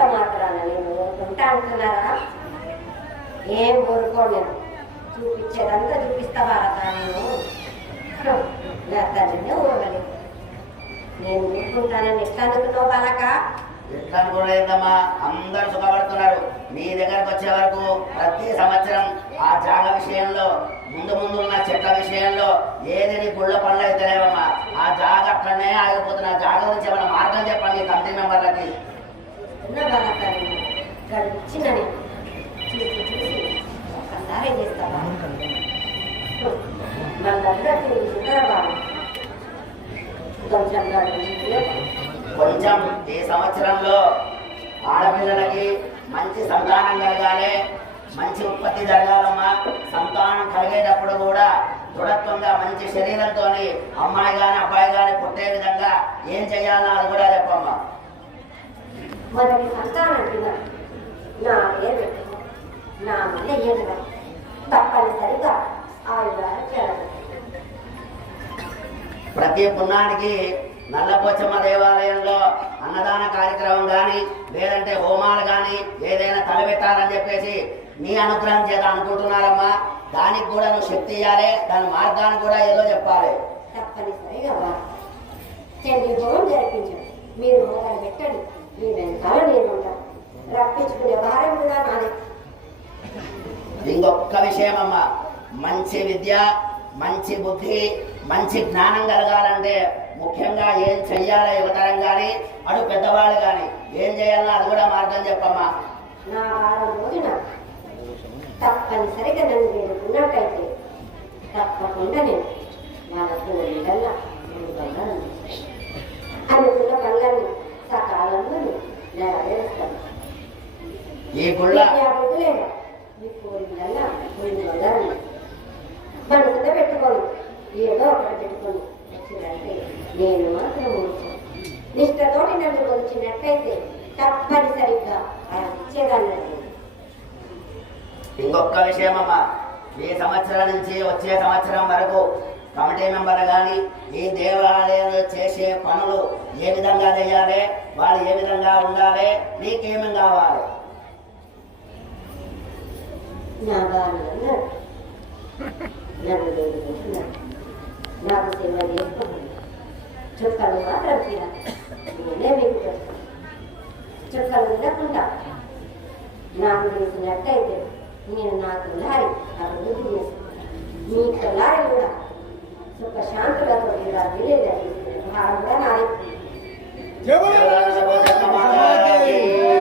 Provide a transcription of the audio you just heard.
అంత మాత్రాన నేను ఊరుకుంటా అంటున్నారా? ఏం ఊరుకోను నేను. చూపించేదంతా చూపిస్తావా నేను? నా తల్లినే ఊరగలేదు. నేను ఊరుకుంటానని ఎట్లా అనుకున్నావు బాలక? ఎట్లా అనుకోలేదమ్మా, అందరూ సుఖపడుతున్నారు. నీ దగ్గరకు వచ్చే వరకు ప్రతి సంవత్సరం ఆ జాగ విషయంలో ముందు ఉన్న చెట్ల విషయంలో ఏది నీ గుళ్ళ పనులు అయితేనేవమ్మా, ఆ జాగ అట్లనే ఆగిపోతున్నా. జాగ గురించి ఏమైనా మార్గం చెప్పండి కమిటీ మెంబర్లకి. ఇచ్చిందని చూసి చూసి ఒక్కసారి చేస్తావా? మన దగ్గర బాబు కొంచెం ఈ సంవత్సరంలో ఆడపిల్లలకి మంచి సంతానం కలగాలి, మంచి ఉత్పత్తి జరగాలమ్మా. సంతానం కలిగేటప్పుడు కూడా దృఢత్వంగా మంచి శరీరంతో అమ్మాయి కానీ అబ్బాయి కానీ పుట్టే విధంగా ఏం చెయ్యాలో అది కూడా చెప్పమ్మా. మొదటి సంతానం నా పేరు నా మళ్ళీ ఏడుగా తప్పనిసరిగా ప్రతి పుణ్యానికి నల్లపోచమ్మ దేవాలయంలో అన్నదాన కార్యక్రమం కానీ లేదంటే హోమాలు కానీ ఏదైనా తలపెట్టాలని చెప్పేసి నీ అనుగ్రహం చేత అనుకుంటున్నారమ్మా. దానికి కూడా నువ్వు శక్తి ఇవ్వాలి, దాని మార్గాన్ని కూడా ఏదో చెప్పాలి. తప్పనిసరిగా చెల్లి హోమం జరిపించండి. మీరు మొదలు పెట్టండి, మీ వెనకాల నేను ఉంటాను. రప్పించుకునే భారం కూడా నాదే. ఇంకొక విషయం అమ్మా, మంచి విద్య, మంచి బుద్ధి, మంచి జ్ఞానం కలగాలంటే ముఖ్యంగా ఏం చెయ్యాలో యువతరం కానీ అటు పెద్దవాళ్ళు కానీ ఏం చేయాలో అది కూడా మార్గం చెప్పమ్మా. నా వారం రోజున తప్పనిసరిగా నన్ను వేడుకున్నట్టయితే తప్పకుండా నేను వాళ్ళకు వెళ్ళాలా అనుకున్న పనులను సకాలంలో నెరవేరుస్తాను. ఈ గుళ్ళ లేదా మీ కోరికల్లా కొన్ని వదలను మనసులో పెట్టుకోను, ఏదో ఒకటి పెట్టుకోను. వచ్చిందంటే నేను మాత్రం నిష్టతోటి నన్ను వచ్చినట్లయితే తప్పనిసరిగా ఇచ్చేదాన్ని. ఇంకొక విషయం అమ్మా, ఈ సంవత్సరం నుంచి వచ్చే సంవత్సరం వరకు కమిటీ మెంబర్ కానీ ఈ దేవాలయంలో చేసే పనులు ఏ విధంగా చేయాలి, వాళ్ళు ఏ విధంగా ఉండాలి, నీకేమేం కావాలి? నాకు సేవ చేసుకోండి. చుక్కలు మాత్రం తీరాలి. నేనే మీకు చుక్కలు వినకుండా నాకు తెలిసినట్టయితే నేను నా తులారి అభివృద్ధి చేసుకుంటాను. మీ తులారి కూడా సుఖ శాంతులతో ఇలా తెలియజేసి భారం కూడా నాది.